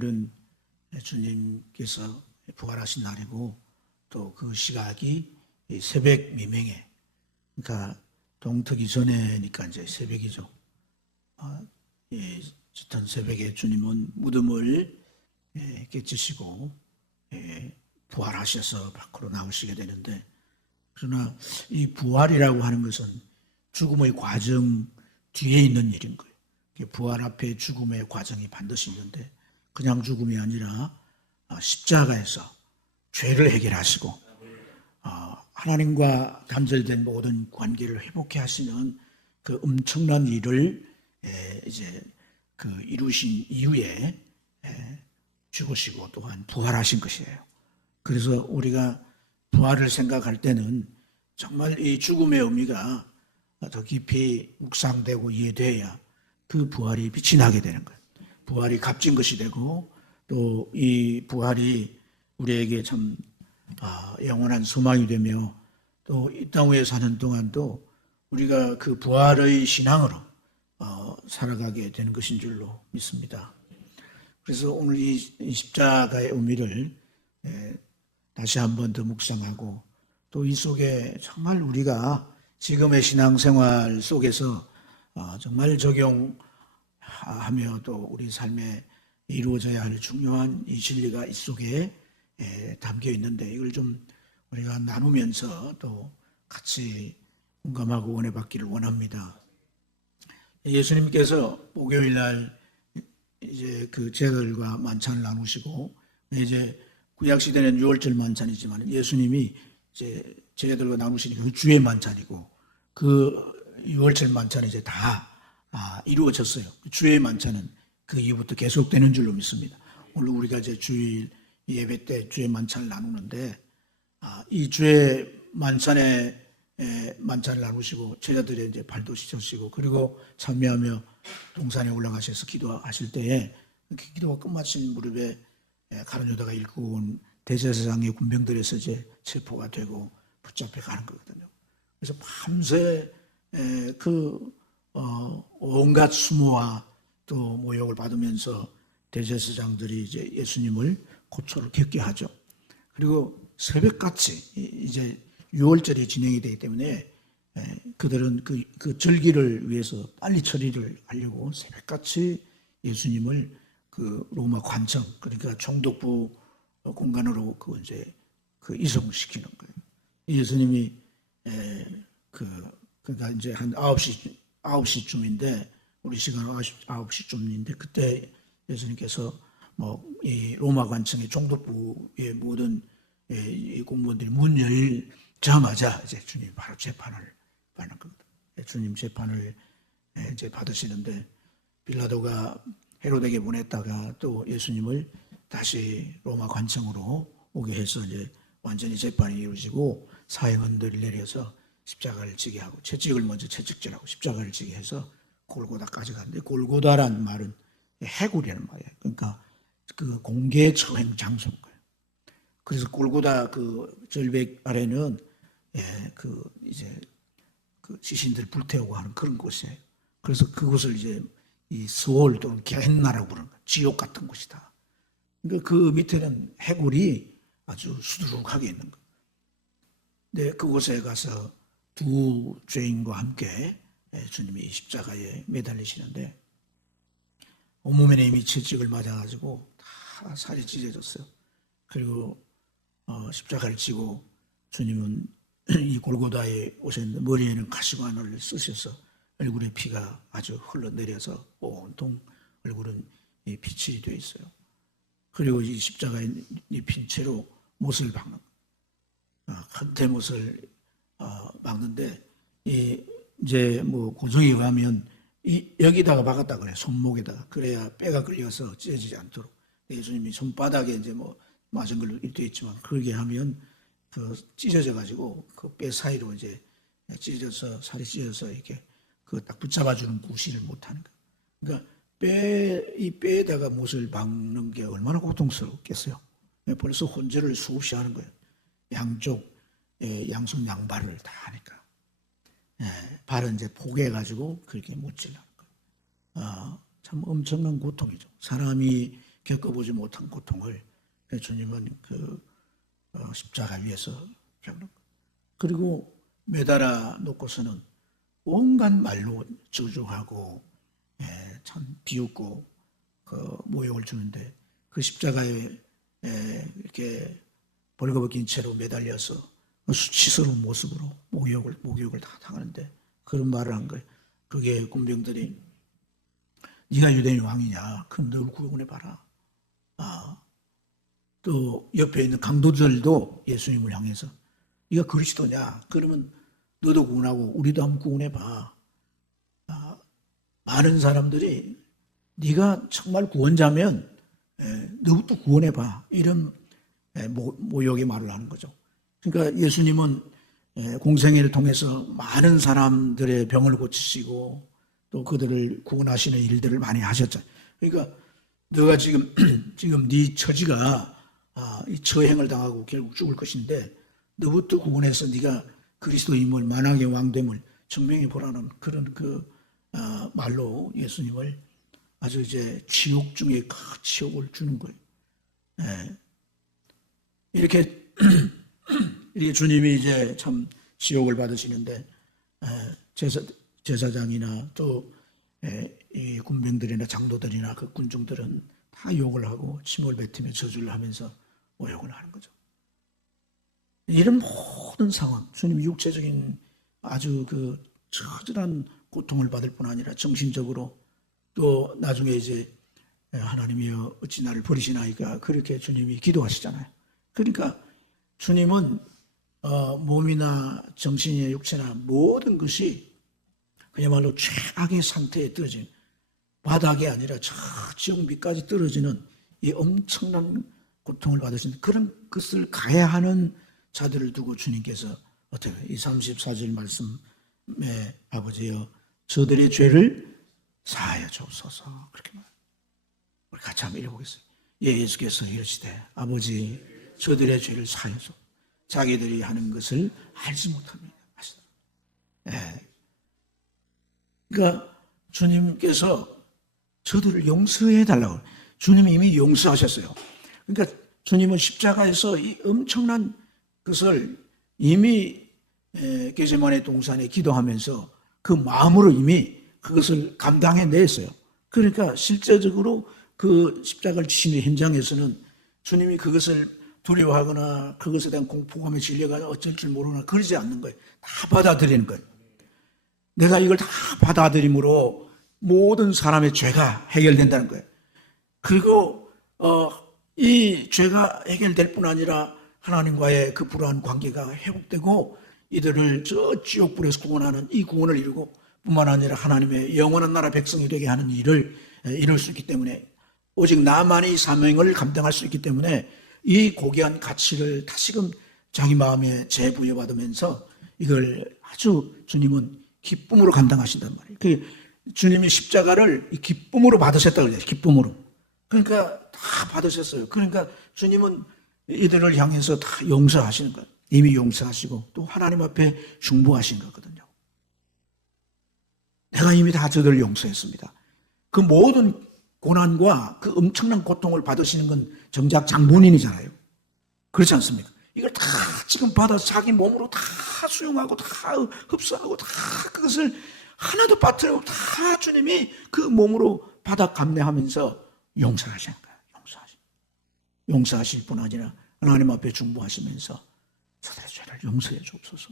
오늘은 주님께서 부활하신 날이고 또 그 시각이 새벽 미명에, 그러니까 동트기 전에니까 이제 새벽이죠. 짙은 새벽에 주님은 무덤을 깨치시고 부활하셔서 밖으로 나오시게 되는데, 그러나 이 부활이라고 하는 것은 죽음의 과정 뒤에 있는 일인 거예요. 부활 앞에 죽음의 과정이 반드시 있는데, 그냥 죽음이 아니라 십자가에서 죄를 해결하시고 하나님과 단절된 모든 관계를 회복해 하시는 그 엄청난 일을 이제 그 이루신 이후에 죽으시고 또한 부활하신 것이에요. 그래서 우리가 부활을 생각할 때는 정말 이 죽음의 의미가 더 깊이 묵상되고 이해돼야 그 부활이 빛이 나게 되는 거예요. 부활이 값진 것이 되고 또 이 부활이 우리에게 참 영원한 소망이 되며 또 이 땅 위에 사는 동안도 우리가 그 부활의 신앙으로 살아가게 되는 것인 줄로 믿습니다. 그래서 오늘 이 십자가의 의미를 다시 한번 더 묵상하고 또 이 속에 정말 우리가 지금의 신앙생활 속에서 정말 적용하며 또 우리 삶에 이루어져야 할 중요한 이 진리가 이 속에 담겨 있는데, 이걸 좀 우리가 나누면서 또 같이 공감하고 은혜 받기를 원합니다. 예수님께서 목요일 날 이제 그 제자들과 만찬을 나누시고, 이제 구약 시대는 유월절 만찬이지만 예수님이 이제 제자들과 나누신 그 주의 만찬이고, 그 유월절 만찬이 이제 다 이루어졌어요. 주의 만찬은 그 이후부터 계속되는 줄로 믿습니다. 오늘 우리가 이제 주일 예배 때 주의 만찬을 나누는데, 이 주의 만찬을 나누시고 제자들이 이제 발도 씻으시고 그리고 참여하며 동산에 올라가셔서 기도하실 때에 기도가 끝마친 무렵에 가룟 유다가 일구 온 대제사장의 군병들에서 이제 체포가 되고 붙잡혀 가는 거거든요. 그래서 밤새 온갖 수모와 또 모욕을 받으면서 대제사장들이 이제 예수님을 고초를 겪게 하죠. 그리고 새벽같이 이제 유월절이 진행이 되기 때문에 그들은 그 절기를 위해서 빨리 처리를 하려고 새벽같이 예수님을 그 로마 관청, 그러니까 총독부 공간으로 이제 이송시키는 거예요. 예수님이 그러니까 이제 한 9시쯤인데, 우리 시간 9시쯤인데, 그때 예수님께서 이 로마 관청의 총독부의 모든 이 공무원들이 문 열자마자 이제 주님 바로 재판을 받는 겁니다. 주님 재판을 이제 받으시는데, 빌라도가 헤로데에게 보냈다가 또 예수님을 다시 로마 관청으로 오게 해서 이제 완전히 재판이 이루어지고 사형언들을 내려서 십자가를 지게 하고, 채찍을 먼저 채찍질하고 십자가를 지게 해서 골고다까지 갔는데, 골고다란 말은 해골이라는 말이에요. 그러니까 그 공개 처형 장소인 거예요. 그래서 골고다 그 절벽 아래는 이제 그 지신들 불태우고 하는 그런 곳이에요. 그래서 그곳을 이제 이 스올 또는 게헨나라고 부르는 거예요. 지옥 같은 곳이다. 그러니까 그 밑에는 해골이 아주 수두룩하게 있는 거예요. 근데 그곳에 가서 두 죄인과 함께 주님이 십자가에 매달리시는데, 온몸에 이미 채찍을 맞아가지고 다 살이 찢어졌어요. 그리고 십자가를 지고 주님은 이 골고다에 오셨는데, 머리에는 가시관을 쓰셔서 얼굴에 피가 아주 흘러내려서 온통 얼굴은 빛이 되어 있어요. 그리고 이 십자가에 핀 채로 못을 박는 거예요. 큰 대못을 막는데, 이제 뭐 고정에 의하면 여기다가 박았다 그래요. 손목에다가. 그래야 뼈가 끌려서 찢어지지 않도록. 예수님이 손바닥에 이제 뭐 맞은 걸로 되어 있지만, 그러게 하면 찢어져 가지고 그 뼈 사이로 이제 찢어져서 살이 찢어져서 이렇게 딱 붙잡아주는 구실을 못하는 거예요. 그러니까 이 뼈에다가 못을 박는 게 얼마나 고통스럽겠어요. 벌써 혼절을 수없이 하는 거예요. 양쪽 양손 양발을 다 하니까. 발은 이제 포개가지고 그렇게 못질라는 거예요. 참 엄청난 고통이죠. 사람이 겪어보지 못한 고통을 주님은 십자가 위에서 겪는 거예요. 그리고 매달아 놓고서는 온갖 말로 저주하고 참 비웃고 모욕을 주는데 그 십자가에 이렇게 벌거벗긴 채로 매달려서 수치스러운 모습으로 목욕을 다 당하는데 그런 말을 한 거예요. 그게 군병들이 네가 유대인 왕이냐? 그럼 너를 구원해봐라. 또 옆에 있는 강도들도 예수님을 향해서 네가 그리스도냐? 그러면 너도 구원하고 우리도 한번 구원해봐. 많은 사람들이 네가 정말 구원자면 너부터 구원해봐. 이런 모욕의 말을 하는 거죠. 그러니까 예수님은 공생애를 통해서 많은 사람들의 병을 고치시고 또 그들을 구원하시는 일들을 많이 하셨잖아요. 그러니까 너가 지금 네 처지가 이 처행을 당하고 결국 죽을 것인데 너부터 구원해서 네가 그리스도임을 만왕의 왕됨을 증명해 보라는 그런 말로 예수님을 아주 이제 지옥 중에 큰 지옥을 주는 거예요. 이렇게 주님이 이제 참 지옥을 받으시는데 제사장이나 또 이 군병들이나 장도들이나 그 군중들은 다 욕을 하고 침을 뱉으며 저주를 하면서 모욕을 하는 거죠. 이런 모든 상황, 주님이 육체적인 아주 처절한 고통을 받을 뿐 아니라 정신적으로 또 나중에 이제 하나님이여 어찌 나를 버리시나이까 그렇게 주님이 기도하시잖아요. 그러니까 주님은 몸이나 정신이나 육체나 모든 것이 그야말로 최악의 상태에 떨어진 바닥이 아니라 저 지옥 밑까지 떨어지는 이 엄청난 고통을 받으신 그런 것을 가해야 하는 자들을 두고 주님께서 어떻게 이 34절 말씀에 아버지여 저들의 죄를 사하여 주옵소서 그렇게 말합니다. 우리 같이 한번 읽어보겠습니다. 예수께서 이르시되 아버지 저들의 죄를 사하여 주옵소서 자기들이 하는 것을 알지 못합니다. 그러니까 주님께서 저들을 용서해 달라고 주님이 이미 용서하셨어요. 그러니까 주님은 십자가에서 이 엄청난 것을 이미 겟세마네 동산에 기도하면서 그 마음으로 이미 그것을 감당해 냈어요. 그러니까 실제적으로 그 십자가를 지시는 현장에서는 주님이 그것을 두려워하거나 그것에 대한 공포감에 질려가 어쩔 줄 모르거나 그러지 않는 거예요. 다 받아들이는 거예요. 내가 이걸 다 받아들임으로 모든 사람의 죄가 해결된다는 거예요. 그리고 이 죄가 해결될 뿐 아니라 하나님과의 그 불화한 관계가 회복되고 이들을 저 지옥불에서 구원하는 이 구원을 이루고 뿐만 아니라 하나님의 영원한 나라 백성이 되게 하는 일을 이룰 수 있기 때문에 오직 나만이 사명을 감당할 수 있기 때문에 이 고귀한 가치를 다시금 자기 마음에 재부여받으면서 이걸 아주 주님은 기쁨으로 감당하신단 말이에요. 주님이 십자가를 기쁨으로 받으셨다고 그래요. 기쁨으로. 그러니까 다 받으셨어요. 그러니까 주님은 이들을 향해서 다 용서하시는 거예요. 이미 용서하시고 또 하나님 앞에 중보하신 거거든요. 내가 이미 다 저들을 용서했습니다. 그 모든 고난과 그 엄청난 고통을 받으시는 건 정작 장본인이잖아요. 그렇지 않습니까? 이걸 다 지금 받아서 자기 몸으로 다 수용하고 다 흡수하고 다 그것을 하나도 빠뜨리고 다 주님이 그 몸으로 받아 감내하면서 용서하시는 거예요. 용서하실 뿐 아니라 하나님 앞에 중보하시면서 저들의 죄를 용서해 주옵소서.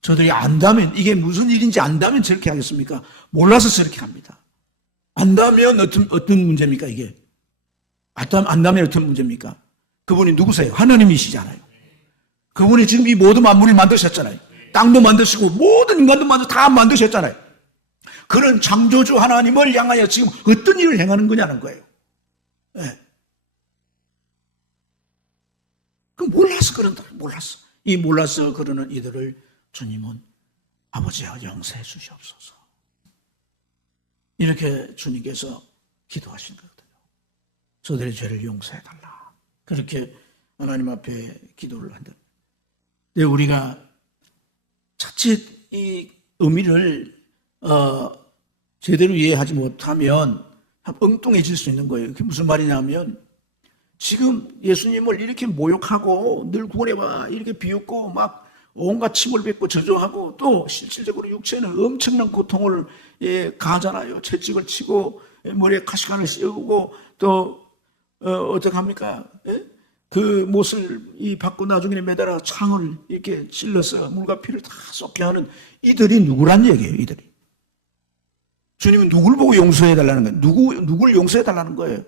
저들이 안다면 이게 무슨 일인지 안다면 저렇게 하겠습니까? 몰라서 저렇게 합니다. 안다면 어떤 문제입니까 이게? 안다면 어떤 문제입니까? 그분이 누구세요? 하나님이시잖아요. 그분이 지금 이 모든 만물을 만드셨잖아요. 땅도 만드시고 모든 인간도 다 만드셨잖아요. 그런 창조주 하나님을 향하여 지금 어떤 일을 행하는 거냐는 거예요. 네. 그 몰라서 그런다. 몰라서 그러는 이들을 주님은 아버지여 용서해 주시옵소서. 이렇게 주님께서 기도하신 거거든요. 저들의 죄를 용서해 달라. 그렇게 하나님 앞에 기도를 한다. 근데 우리가 자칫 이 의미를 제대로 이해하지 못하면 엉뚱해질 수 있는 거예요. 그게 무슨 말이냐면 지금 예수님을 이렇게 모욕하고 늘 구원해봐 이렇게 비웃고 막 온갖 침을 뱉고 저주하고 또 실질적으로 육체는 엄청난 고통을 가하잖아요. 채찍을 치고 머리에 가시관을 씌우고 또 어떻게 합니까? 그 못을 이 받고 나중에 매달아 창을 이렇게 찔러서 물과 피를 다 쏟게 하는 이들이 누구란 얘기예요. 이들이. 주님은 누굴 보고 용서해달라는 거예요? 누굴 용서해달라는 거예요?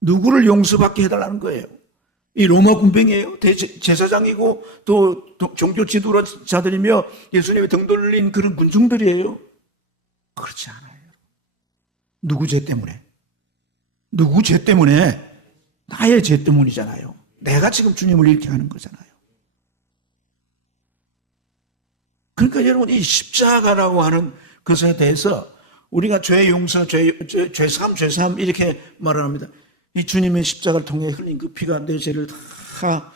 누구를 용서받게 해달라는 거예요? 이 로마 군병이에요? 제사장이고 또 종교 지도자들이며 예수님의 등 돌린 그런 군중들이에요? 그렇지 않아요. 누구 죄 때문에? 누구 죄 때문에? 나의 죄 때문이잖아요. 내가 지금 주님을 이렇게 하는 거잖아요. 그러니까 여러분 이 십자가라고 하는 것에 대해서 우리가 죄 용서, 죄삼 이렇게 말을 합니다. 이 주님의 십자가를 통해 흘린 그 피가 내 죄를 다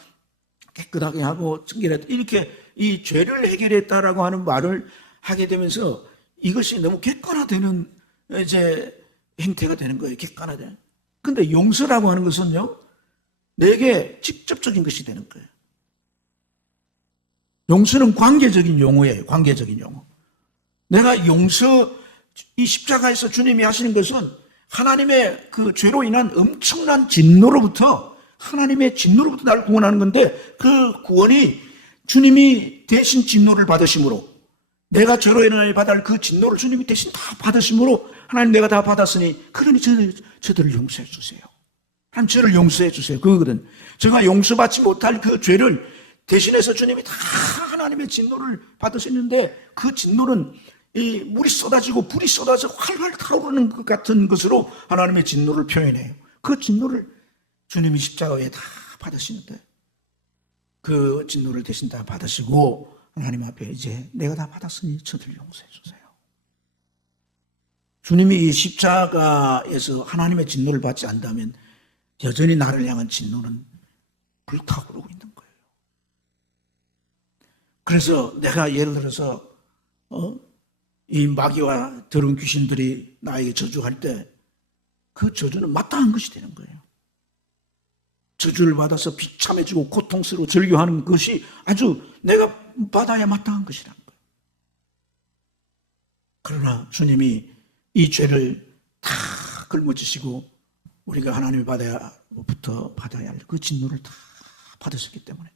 깨끗하게 하고 정결했다. 이렇게 이 죄를 해결했다라고 하는 말을 하게 되면서 이것이 너무 객관화되는 이제 행태가 되는 거예요. 객관화되는. 근데 용서라고 하는 것은요, 내게 직접적인 것이 되는 거예요. 용서는 관계적인 용어예요. 관계적인 용어. 내가 이 십자가에서 주님이 하시는 것은 하나님의 그 죄로 인한 엄청난 진노로부터 하나님의 진노로부터 나를 구원하는 건데 그 구원이 주님이 대신 진노를 받으심으로 내가 죄로 인하여 받아야 할 그 진노를 주님이 대신 다 받으심으로 하나님 내가 다 받았으니 그러니 저들을 용서해 주세요. 하나님 저를 용서해 주세요. 그거거든. 제가 용서받지 못할 그 죄를 대신해서 주님이 다 하나님의 진노를 받으셨는데 그 진노는 이 물이 쏟아지고 불이 쏟아져 활활 타오르는 것 같은 것으로 하나님의 진노를 표현해요. 그 진노를 주님이 십자가에 다 받으시는데 그 진노를 대신 다 받으시고 하나님 앞에 이제 내가 다 받았으니 저들 용서해 주세요. 주님이 이 십자가에서 하나님의 진노를 받지 않다면 여전히 나를 향한 진노는 불타오르고 있는 거예요. 그래서 내가 예를 들어서 이 마귀와 더러운 귀신들이 나에게 저주할 때 그 저주는 마땅한 것이 되는 거예요. 저주를 받아서 비참해지고 고통스러워 절규하는 것이 아주 내가 받아야 마땅한 것이라는 거예요. 그러나 주님이 이 죄를 다 걸머지시고 우리가 하나님이 받아야부터 받아야 할 그 진노를 다 받으셨기 때문에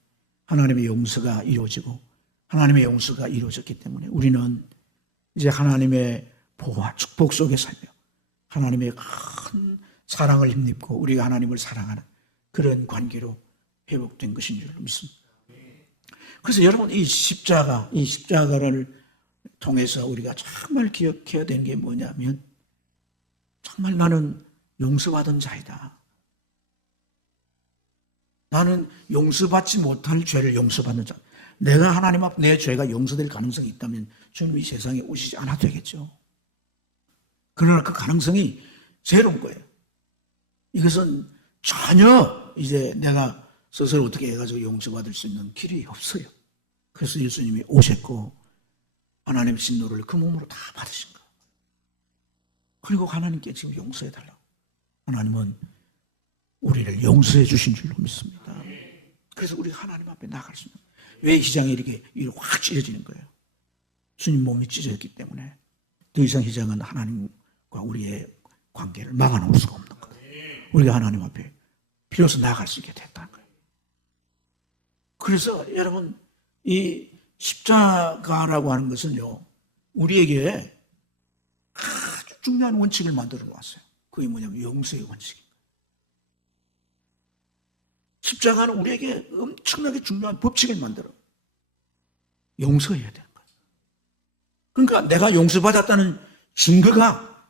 하나님의 용서가 이루어지고 하나님의 용서가 이루어졌기 때문에 우리는 이제 하나님의 보호와 축복 속에 살며 하나님의 큰 사랑을 힘입고 우리가 하나님을 사랑하는 그런 관계로 회복된 것인 줄 믿습니다. 그래서 여러분 이 십자가를 통해서 우리가 정말 기억해야 되는 게 뭐냐면 정말 나는 용서받은 자이다. 나는 용서받지 못할 죄를 용서받는 자. 내가 하나님 앞 내 죄가 용서될 가능성이 있다면 주님이 이 세상에 오시지 않아도 되겠죠. 그러나 그 가능성이 제로인 거예요. 이것은 전혀 이제 내가 스스로 어떻게 해가지고 용서받을 수 있는 길이 없어요. 그래서 예수님이 오셨고 하나님의 진노를 그 몸으로 다 받으신 거예요. 그리고 하나님께 지금 용서해달라고. 하나님은 우리를 용서해 주신 줄로 믿습니다. 그래서 우리가 하나님 앞에 나갈 수 있는 거예요. 왜 휘장이 이렇게 확 찢어지는 거예요? 주님 몸이 찢어졌기 때문에 더 이상 휘장은 하나님과 우리의 관계를 막아놓을 수가 없는 거예요. 우리가 하나님 앞에 비로소 나아갈 수 있게 됐다는 거예요. 그래서 여러분 이 십자가라고 하는 것은요 우리에게 아주 중요한 원칙을 만들어 놓았어요. 그게 뭐냐면 용서의 원칙입니다. 십자가는 우리에게 엄청나게 중요한 법칙을 만들어 용서해야 되는 거예요. 그러니까 내가 용서받았다는 증거가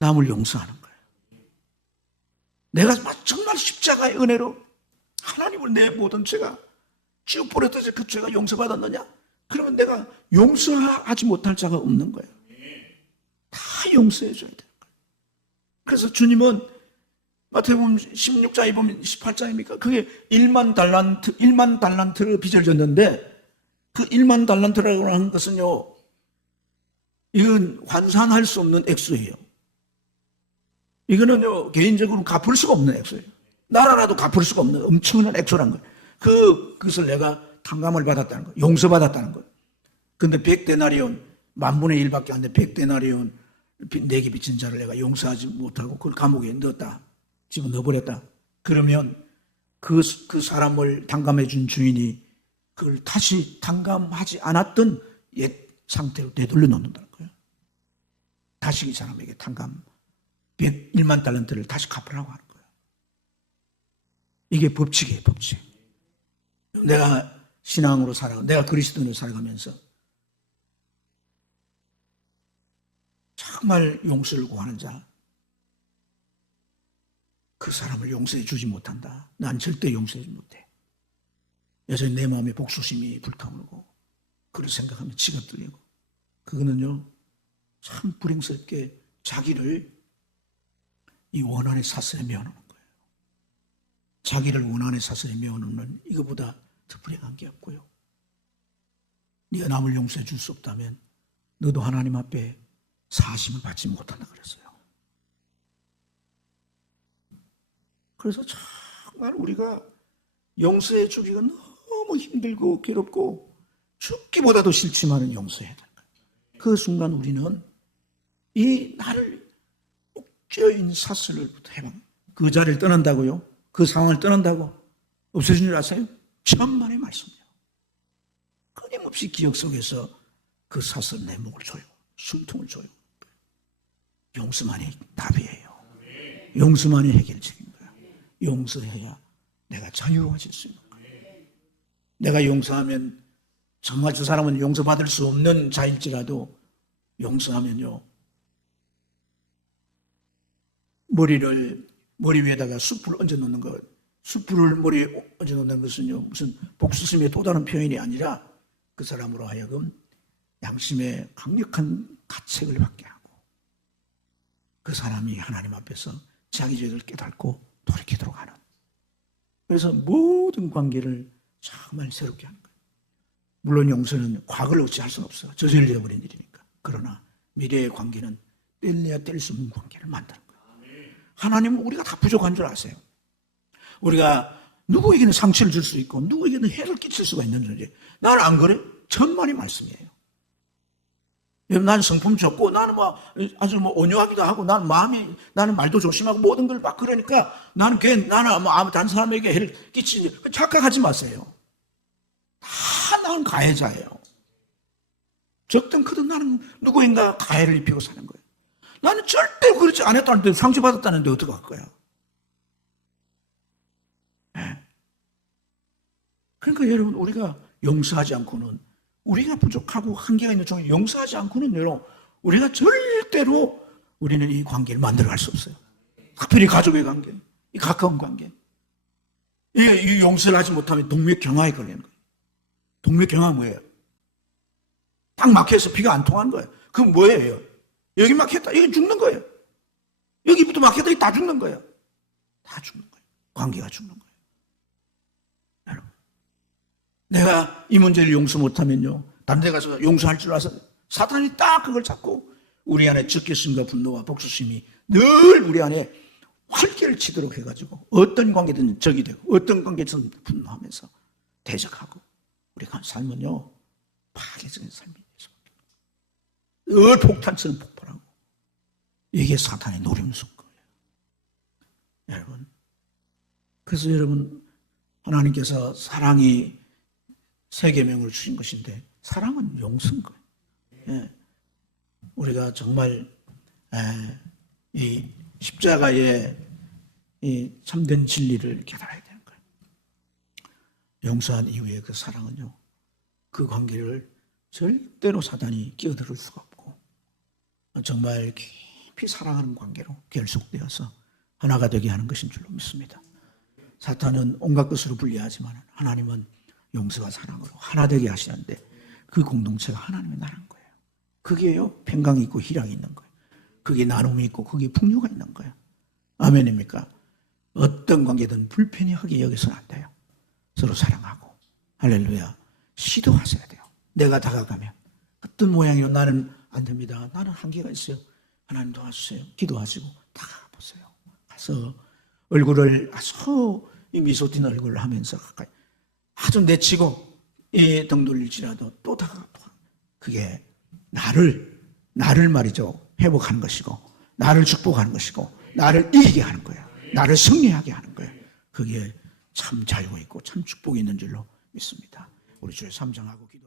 남을 용서하는 거예요. 내가 정말 십자가의 은혜로 하나님을 내 모든 죄가 지옥불에 그 죄가 용서받았느냐? 그러면 내가 용서하지 못할 자가 없는 거예요. 다 용서해 줘야 되는 거예요. 그래서 주님은 마태복음 16장에 보면 18장입니까? 그게 1만 달란트를 빚을 졌는데 그 1만 달란트라고 하는 것은요 이건 환산할 수 없는 액수예요. 이거는요, 개인적으로 갚을 수가 없는 액수예요. 나라라도 갚을 수가 없는 엄청난 액수란 거예요. 그것을 내가 탕감을 받았다는 거예요. 용서받았다는 거예요. 근데 100데나리온, 10,000분의 1밖에 안 돼. 100데나리온 내게 빚진 자를 내가 용서하지 못하고 그걸 감옥에 넣었다. 집어 넣어버렸다. 그러면 그 사람을 탕감해 준 주인이 그걸 다시 탕감하지 않았던 옛 상태로 되돌려 놓는다는 거예요. 다시 이 사람에게 탕감 100만 달란트를 다시 갚으라고 하는 거예요. 이게 법칙이에요, 법칙. 내가 신앙으로 내가 그리스도인으로 살아가면서 정말 용서를 구하는 자, 그 사람을 용서해 주지 못한다. 난 절대 용서해 주지 못해. 여전히 내 마음에 복수심이 불타오르고 그걸 생각하면 치가 떨리고, 그거는요 참 불행스럽게 자기를 이 원한의 사슬에 메어놓는 거예요. 자기를 원한의 사슬에 메어놓는 이거보다 더 불행한 게 없고요. 네가 남을 용서해 줄 수 없다면 너도 하나님 앞에 사심을 받지 못한다 그랬어요. 그래서 정말 우리가 용서해 주기가 너무 힘들고 괴롭고 죽기보다도 싫지만은 용서해야 된다. 그 순간 우리는 이 나를 묶여있는 사슬로부터 해방, 그 자리를 떠난다고요? 그 상황을 떠난다고 없어진 줄 아세요? 천만의 말씀이에요. 끊임없이 기억 속에서 그 사슬 내 목을 조여, 숨통을 조여. 용서만이 답이에요. 용서만이 해결책인 거야. 용서해야 내가 자유로워질 수 있는 거예요. 내가 용서하면 정말 저 사람은 용서받을 수 없는 자일지라도 용서하면요, 머리 위에다가 숯불을 얹어 놓는 것, 숯불을 머리에 얹어 놓는 것은요 무슨 복수심의 또 다른 표현이 아니라 그 사람으로 하여금 양심의 강력한 가책을 받게 하고 그 사람이 하나님 앞에서 자기 죄를 깨닫고 돌이키도록 하는, 그래서 모든 관계를 정말 새롭게 하는 거예요. 물론 용서는 과거를 어찌할 수는 없어요. 저질러버린 일이니까. 그러나 미래의 관계는 뗄래야 뗄 수 없는 관계를 만드는 거예요. 하나님은 우리가 다 부족한 줄 아세요. 우리가 누구에게는 상처를 줄 수 있고 누구에게는 해를 끼칠 수가 있는 존재. 나는 안 그래? 천만의 말씀이에요. 나는 성품 좋고 나는 아주 온유하기도 하고 나는 말도 조심하고 모든 걸 막 그러니까 나는 다른 사람에게 해를 끼치지, 착각하지 마세요. 다 나는 가해자예요. 적든 크든 나는 누구인가 가해를 입히고 사는 거예요. 나는 절대 그렇지 않았다는데 상처받았다는데 어떡할 거야. 네. 그러니까 여러분, 우리가 용서하지 않고는, 우리가 부족하고 한계가 있는 중에 용서하지 않고는 우리가 절대로 우리는 이 관계를 만들어갈 수 없어요. 특별히 가족의 관계, 이 가까운 관계. 이 용서를 하지 못하면 동맥경화에 걸리는 거예요. 동맥경화 뭐예요? 딱 막혀서 피가 안 통하는 거예요. 그럼 뭐예요? 여기 막혔다, 여기 죽는 거예요. 여기부터 막혔다, 여기 다 죽는 거예요. 다 죽는 거예요. 관계가 죽는 거예요. 여러분, 내가 이 문제를 용서 못하면요, 다른 데 가서 용서할 줄 알아서 사탄이 딱 그걸 잡고 우리 안에 적개심과 분노와 복수심이 늘 우리 안에 활개를 치도록 해가지고 어떤 관계든 적이 되고 어떤 관계든 분노하면서 대적하고 우리가 삶은요 파괴적인 삶이 돼서 늘 폭탄처럼 폭발하고, 이게 사탄의 노림수인 거예요. 여러분, 그래서 여러분, 하나님께서 사랑이 세 계명을 주신 것인데 사랑은 용서인 거예요. 예. 우리가 정말 이 십자가의 이 참된 진리를 깨달아야 되는 거예요. 용서한 이후에 그 사랑은요, 그 관계를 절대로 사단이 끼어들을 수가 없고 정말 깊이 사랑하는 관계로 결속되어서 하나가 되게 하는 것인 줄로 믿습니다. 사탄은 온갖 것으로 분리하지만 하나님은 용서와 사랑으로 하나 되게 하시는데 그 공동체가 하나님의 나라인 거예요. 그게요 평강이 있고 희락이 있는 거예요. 그게 나눔이 있고 그게 풍요가 있는 거예요. 아멘입니까? 어떤 관계든 불편하게 여기서는 안 돼요. 서로 사랑하고, 할렐루야, 시도하셔야 돼요. 내가 다가가면 어떤 모양이요, 나는 안 됩니다, 나는 한계가 있어요, 하나님 도와주세요, 기도하시고 다가보세요. 가서 얼굴을 아주 이 미소 띤 얼굴을 하면서 가까이 아주 내치고 등 돌릴지라도 또 다가가고, 그게 나를 말이죠 회복하는 것이고, 나를 축복하는 것이고, 나를 이기게 하는 거야. 나를 승리하게 하는 거야. 그게 참 자유가 있고 참 축복이 있는 줄로 믿습니다. 우리 주의 삼정하고 기도.